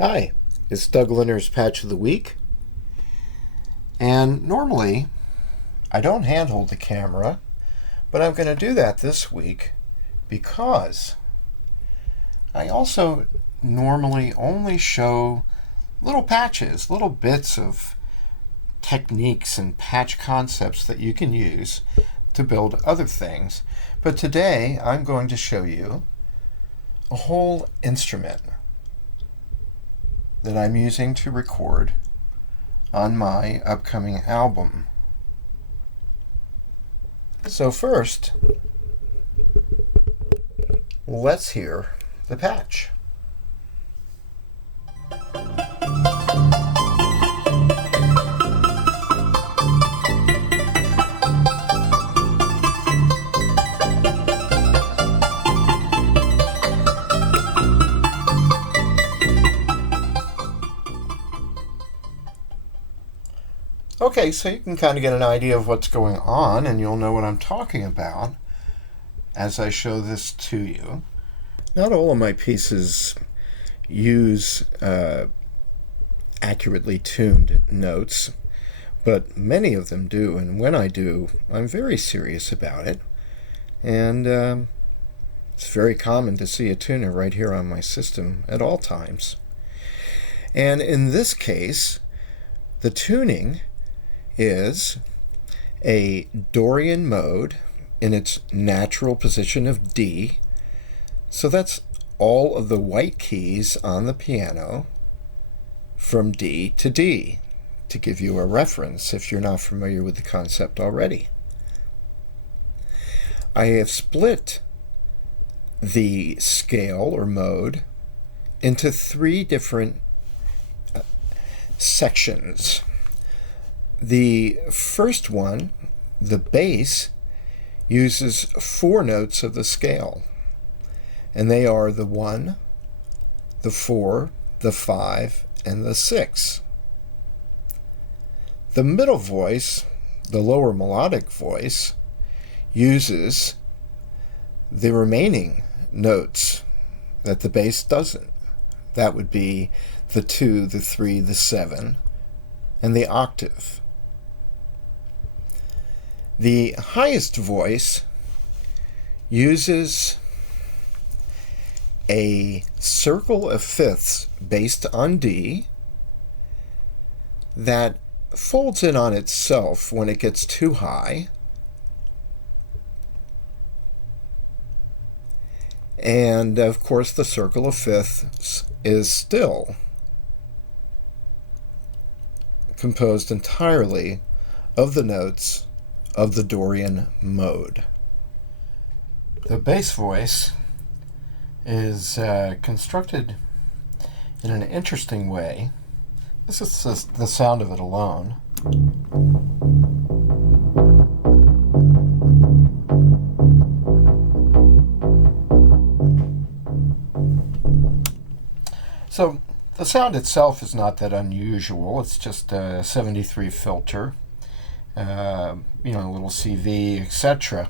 Hi, it's Doug Lynner's Patch of the Week. And normally, I don't handhold the camera, but I'm going to do that this week because I also normally only show little patches, little bits of techniques and patch concepts that you can use to build other things. But today, I'm going to show you a whole instrument that I'm using to record on my upcoming album. So first, let's hear the patch. Okay, so you can kind of get an idea of what's going on, and you'll know what I'm talking about as I show this to you. Not all of my pieces use accurately tuned notes, but many of them do, and when I do, I'm very serious about it. And it's very common to see a tuner right here on my system at all times. And in this case, the tuning is a Dorian mode in its natural position of D. So that's all of the white keys on the piano from D to D, to give you a reference if you're not familiar with the concept already. I have split the scale or mode into three different sections. The first one, the bass, uses 4 notes of the scale, and they are the 1, the 4, the 5, and the 6. The middle voice, the lower melodic voice, uses the remaining notes that the bass doesn't. That would be the 2, the 3, the 7, and the octave. The highest voice uses a circle of fifths based on D that folds in on itself when it gets too high, and of course the circle of fifths is still composed entirely of the notes of the Dorian mode. The bass voice is constructed in an interesting way. This is the sound of it alone. So the sound itself is not that unusual. It's just a 73 filter. A little CV, etc.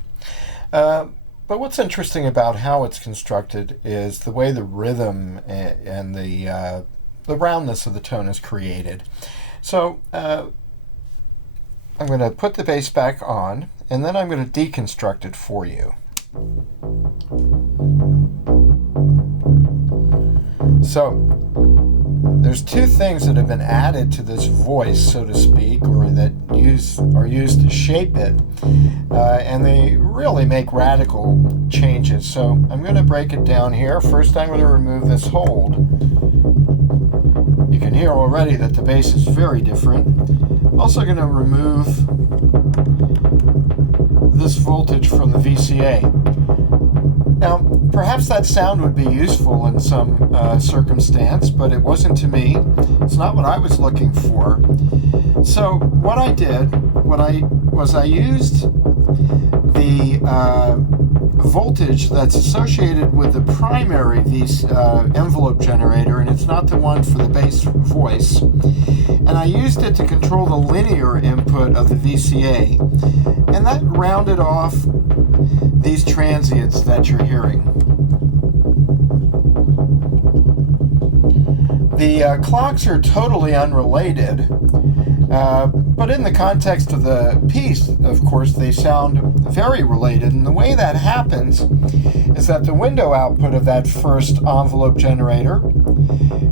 But what's interesting about how it's constructed is the way the rhythm and the roundness of the tone is created. So I'm going to put the bass back on, and then I'm going to deconstruct it for you. So there's 2 things that have been added to this voice, so to speak, or that are used to shape it, and they really make radical changes. So I'm going to break it down here. First, I'm going to remove this hold. You can hear already that the bass is very different. I'm also going to remove this voltage from the VCA. Now, perhaps that sound would be useful in some circumstance, but it wasn't to me. It's not what I was looking for. So what I did, I used the voltage that's associated with the primary envelope generator, and it's not the one for the bass voice. And I used it to control the linear input of the VCA. And that rounded off these transients that you're hearing. The clocks are totally unrelated, but in the context of the piece, of course, they sound very related. And the way that happens is that the window output of that first envelope generator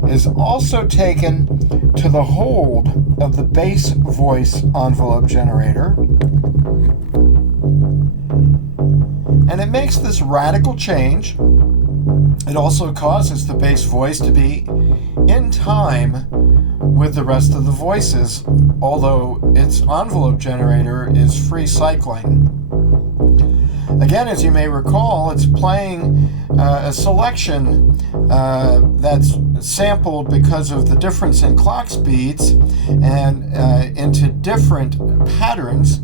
is also taken to the hold of the bass voice envelope generator. And it makes this radical change. It also causes the bass voice to be in time with the rest of the voices, although its envelope generator is free cycling. Again, as you may recall, it's playing a selection that's sampled because of the difference in clock speeds and into different patterns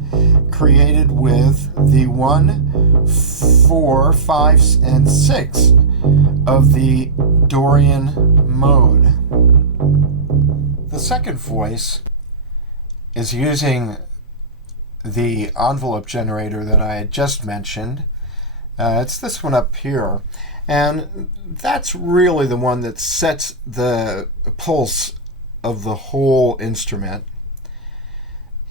created with the 1, 4, 5, and 6 of the Dorian Mode. The second voice is using the envelope generator that I had just mentioned. It's this one up here, and that's really the one that sets the pulse of the whole instrument.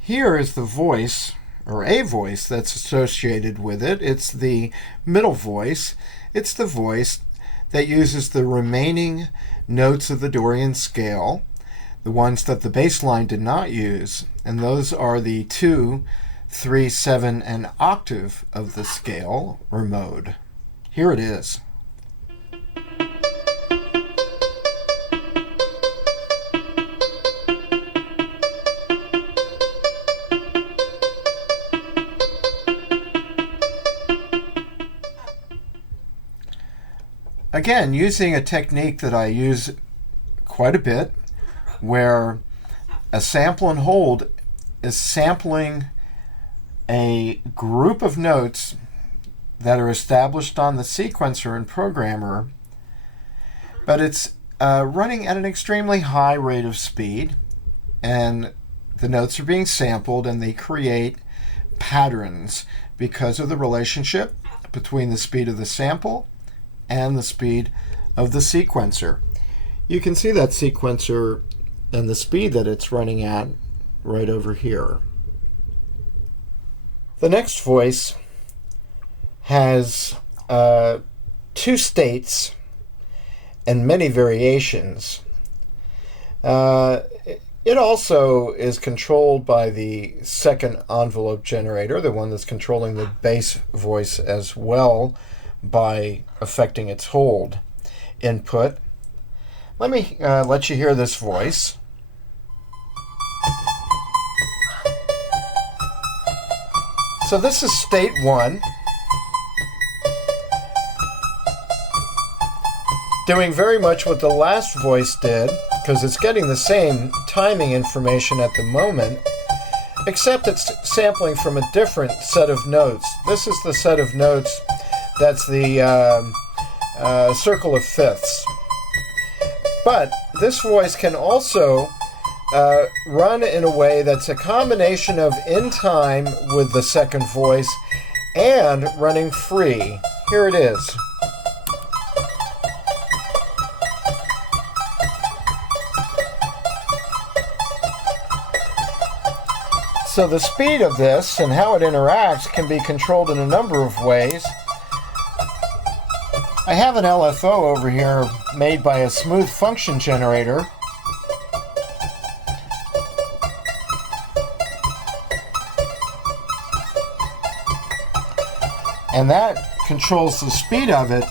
Here is the voice, or a voice, that's associated with it. It's the middle voice. It's the voice that uses the remaining notes of the Dorian scale, the ones that the bass line did not use, and those are the 2, 3, 7, and octave of the scale, or mode. Here it is. Again, using a technique that I use quite a bit, where a sample and hold is sampling a group of notes that are established on the sequencer and programmer, but it's running at an extremely high rate of speed, and the notes are being sampled, and they create patterns because of the relationship between the speed of the sample and the speed of the sequencer. You can see that sequencer and the speed that it's running at right over here. The next voice has 2 states and many variations. It also is controlled by the second envelope generator, the one that's controlling the bass voice as well, by affecting its hold input. Let me let you hear this voice. So this is state 1, doing very much what the last voice did, because it's getting the same timing information at the moment, except it's sampling from a different set of notes. This is the set of notes that's the circle of fifths. But this voice can also run in a way that's a combination of in time with the second voice and running free. Here it is. So the speed of this and how it interacts can be controlled in a number of ways. I have an LFO over here made by a smooth function generator. And that controls the speed of it.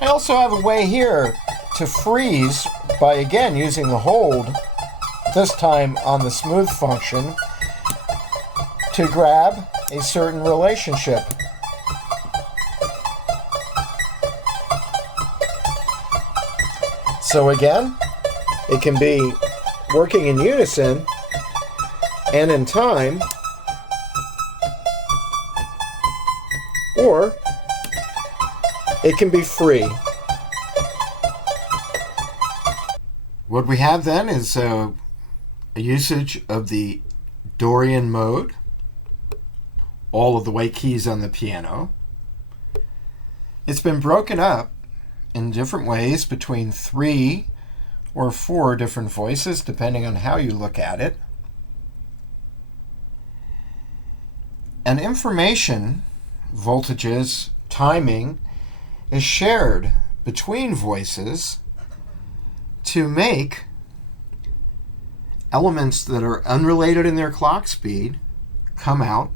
I also have a way here to freeze by, again, using the hold, this time on the smooth function, to grab a certain relationship. So again, it can be working in unison and in time, or it can be free. What we have then is a usage of the Dorian mode, all of the white keys on the piano. It's been broken up in different ways between 3, or 4 different voices, depending on how you look at it. And information, voltages, timing, is shared between voices to make elements that are unrelated in their clock speed come out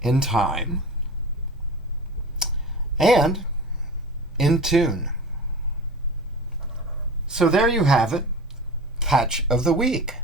in time and in tune. So there you have it, Patch of the Week.